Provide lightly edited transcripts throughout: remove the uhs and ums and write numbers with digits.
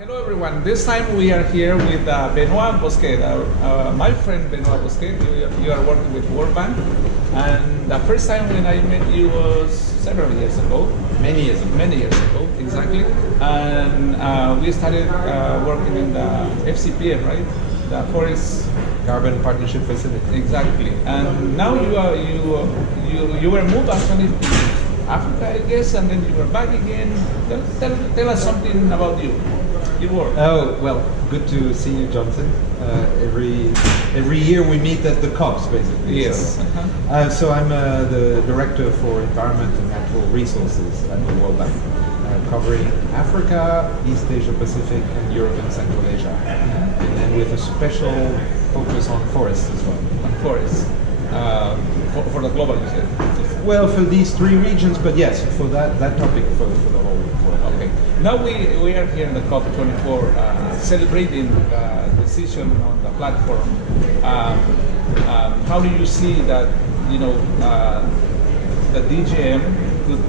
Hello everyone, this time we are here with Benoit and Bosquet. My friend Benoit Bosquet, you are working with World Bank, and the first time when I met you was several years ago. Many years ago. Many years ago, exactly. And we started working in the FCPF, right? The Forest Carbon Partnership Facility. Exactly. And now you were moved actually to Africa, I guess, and then you were back again. Tell us something about you. Your work. Oh, well, good to see you, Johnson. Every year we meet at the COPs, basically. Yes. So I'm the Director for Environment and Natural Resources at the World Bank, covering Africa, East Asia Pacific, and Europe and Central Asia. And then with a special focus on forests as well. On forests. For the global, you said? Well, for these three regions, but yes, for that topic for the whole world. Okay. Now we are here in the COP24 celebrating the decision on the platform. How do you see that, the DGM could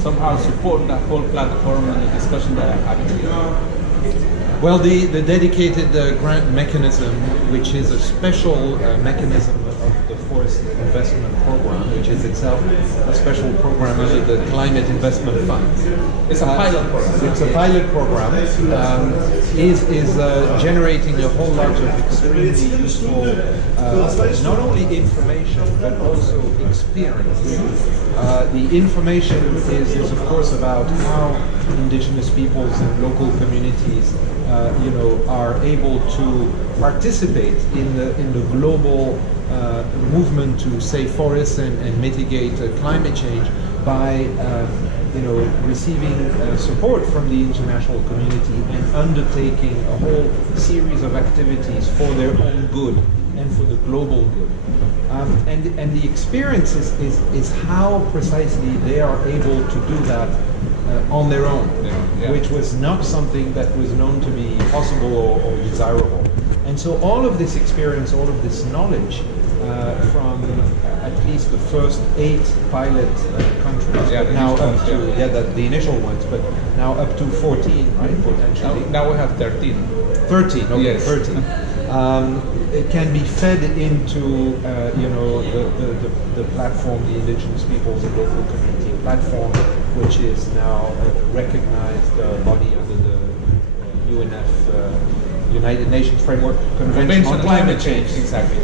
somehow support the whole platform and the discussion that are happening here? Well, the dedicated grant mechanism, which is a special mechanism of the Forest Investment Program, which is itself a special program under the Climate Investment Fund. It's a pilot program. It's a pilot program. Is generating a whole lot of extremely useful, not only information but also experience. The information is of course about how indigenous peoples and local communities are able to participate in the global movement to save forests and mitigate climate change by receiving support from the international community and undertaking a whole series of activities for their own good and for the global good. And the experience is how precisely they are able to do that on their own, which was not something that was known to be possible or desirable. And so all of this experience, all of this knowledge from at least the first 8 pilot countries, now up to the initial ones, but now up to 14, right, potentially. Now we have 13. 13, okay, yes. 13. It can be fed into the platform, the Indigenous Peoples and Local Community platform, which is now a recognized body under the UNF, United Nations Framework Convention on Climate Change. Exactly.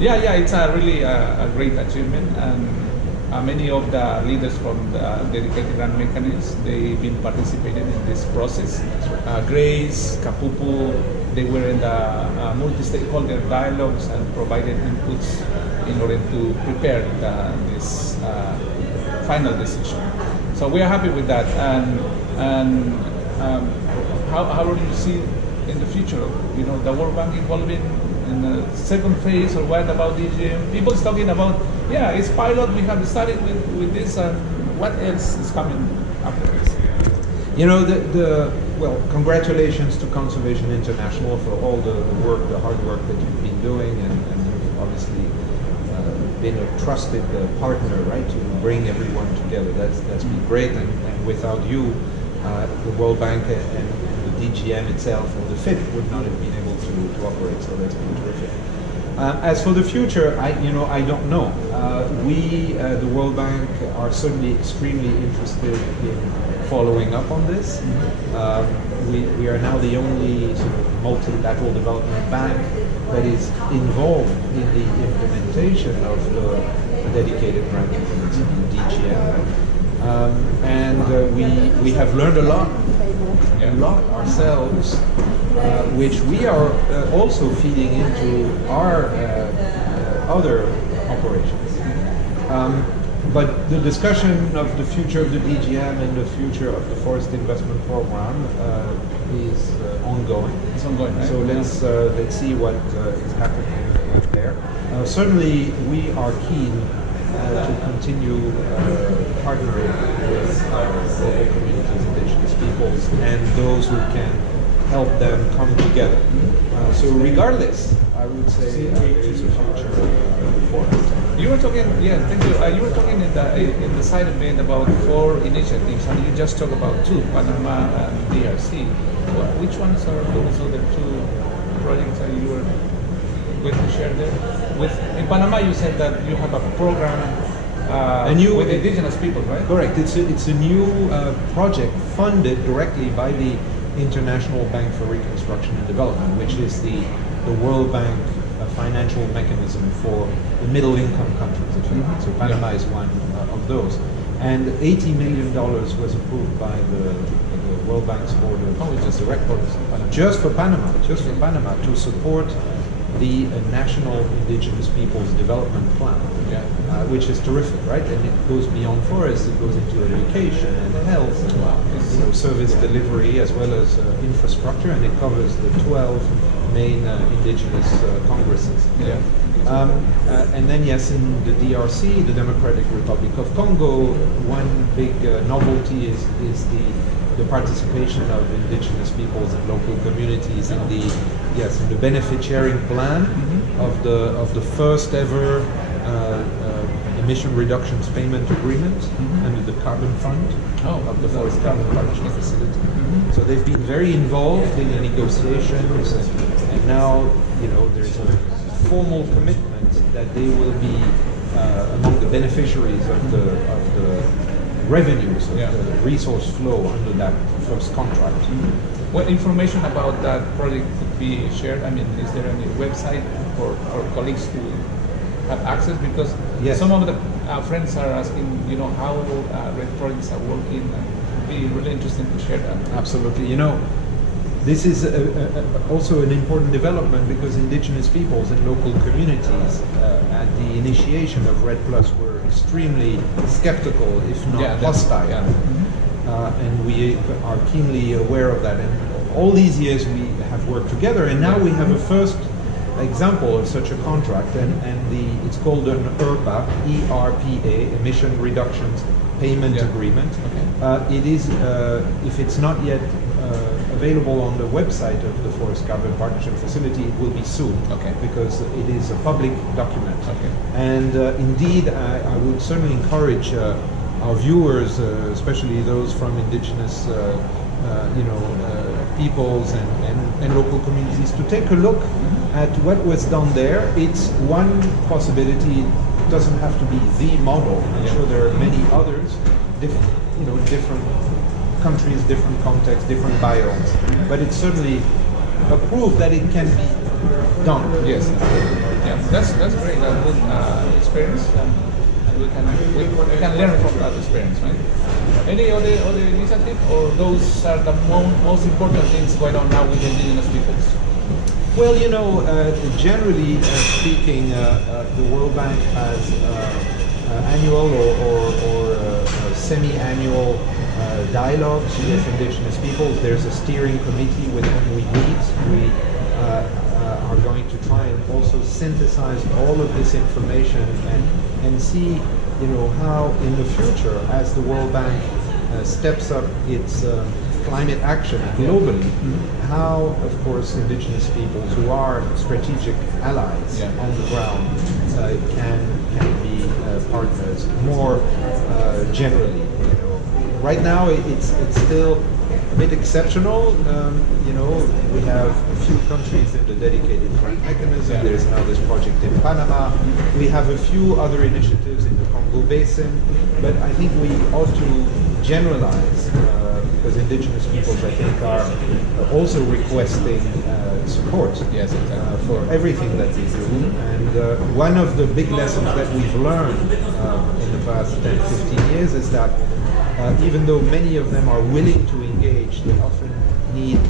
Yeah, it's really a great achievement, and many of the leaders from the dedicated grant mechanisms, they've been participating in this process. Grace, Kapupu, they were in the multi-stakeholder dialogues and provided inputs in order to prepare this final decision. So we are happy with that. And how do you see in the future, the World Bank involving in the second phase, or what about DGM? People's talking about, it's pilot, we have started with this, and what else is coming after this? Well, congratulations to Conservation International for all the work, the hard work that you've been doing, and you've obviously been a trusted partner, right, to bring everyone together. That's been great, and without you, the World Bank and the DGM itself, or the FIP, would not have been able to operate. So that's been terrific. As for the future, I don't know. We, the World Bank, are certainly extremely interested in following up on this. We are now the only sort of multilateral development bank that is involved in the implementation of the dedicated grant mechanism in DGM. And we have learned a lot ourselves, which we are also feeding into our other operations. But the discussion of the future of the DGM and the future of the Forest Investment Program is ongoing. It's ongoing, right? So let's see what is happening there. Certainly, we are keen to continue partnering with local communities, indigenous peoples, and those who can help them come together. So regardless, I would say there is a future for us. You were talking, yeah, thank you. You were talking in the side event about 4 initiatives, and you just talked about 2, Panama and DRC. Well, which ones are those other 2 projects that you were going to share there? In Panama, you said that you have a program with indigenous people, right? Correct. It's a new project funded directly by the International Bank for Reconstruction and Development, which is the World Bank financial mechanism for the middle income countries. So Panama is one of those. And $80 million was approved by the World Bank's board of just directors just for Panama to support the National Indigenous Peoples Development Plan, which is terrific, right? And it goes beyond forests, it goes into education and health and service delivery as well as infrastructure, and it covers the 12 main indigenous congresses. And then yes, in the DRC, the Democratic Republic of Congo, one big novelty is the participation of indigenous peoples and local communities in the benefit sharing plan of the first ever emission reductions payment agreement under the carbon fund of the Forest Carbon Partnership Facility. So they've been very involved in the negotiations, and now there's a formal commitment that they will be among the beneficiaries of the revenues of the resource flow under that first contract. What information about that project could be shared? I mean, is there any website for our colleagues to have access? Because some of the friends are asking, how RED projects are working. It would be really interesting to share that. Absolutely. This is also an important development because indigenous peoples and local communities at the initiation of RED Plus were extremely skeptical, if not hostile. And we are keenly aware of that. And all these years we have worked together, and now we have a first example of such a contract, and it's called an ERPA, ERPA, Emission Reductions Payment Agreement. It is, if it's not yet available on the website of the Forest Carbon Partnership Facility, it will be soon, because it is a public document. And indeed, I would certainly encourage our viewers, especially those from indigenous peoples and local communities, to take a look at what was done there. It's one possibility. It doesn't have to be the model. I'm sure there are many others, different countries, different contexts, different biomes. But it's certainly a proof that it can be done. Yes. Yeah, that's great. A good experience. And we can learn from that experience, right? Any other initiative, or those are the most important things going on now with indigenous peoples? Well, generally speaking, the World Bank has annual or semi-annual dialogues with indigenous peoples. There's a steering committee with whom we meet. We are going to try and also synthesize all of this information and see, how in the future, as the World Bank steps up its climate action globally, how, of course, indigenous peoples who are strategic allies on the ground can be partners more generally. Right now, it's still a bit exceptional. We have a few countries in the dedicated grant mechanism. There's now this project in Panama. We have a few other initiatives in the Congo Basin, but I think we ought to generalize because indigenous peoples, I think, are also requesting support for everything that they do. And one of the big lessons that we've learned in the past 10, 15 years is that even though many of them are willing to engage, they often need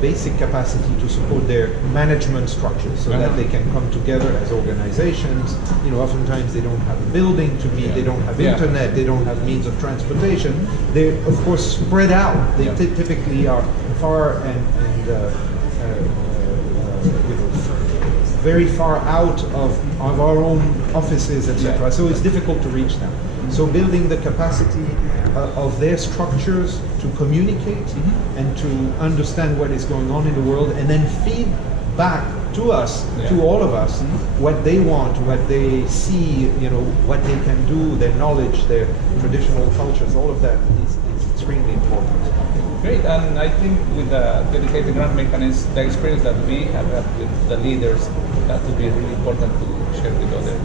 basic capacity to support their management structures so that they can come together as organizations. Oftentimes they don't have a building to meet, they don't have internet, they don't have means of transportation. They're of course spread out. They typically are far and very far out of our own offices, etc. So it's difficult to reach them. So building the capacity of their structures to communicate and to understand what is going on in the world, and then feed back to us, to all of us, what they want, what they see, what they can do, their knowledge, their traditional cultures, all of that is extremely important. Great, and I think with the dedicated grant mechanism, the experience that we have had with the leaders, that would be really important to share with other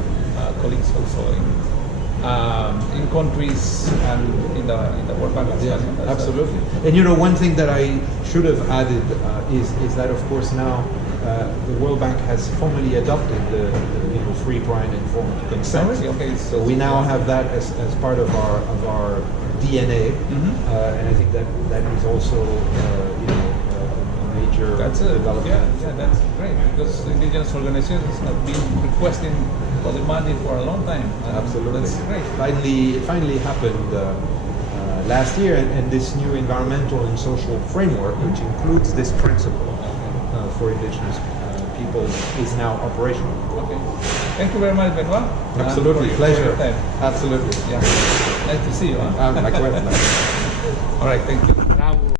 colleagues also in countries and in the World Bank as well. Absolutely. And one thing that I should have added is that of course now the World Bank has formally adopted the free, prior, and informed consent. Okay. So we now have that as part of our DNA, and I think that is also a major development. Yeah, that's great, because indigenous organizations have been requesting for the money for a long time. Absolutely, that's great. It finally happened last year, and this new environmental and social framework, which includes this principle for indigenous people, is now operational. Okay. Thank you very much, Benoit. Absolutely, pleasure. Absolutely. Yeah. Nice to see you. Likewise. All right, thank you.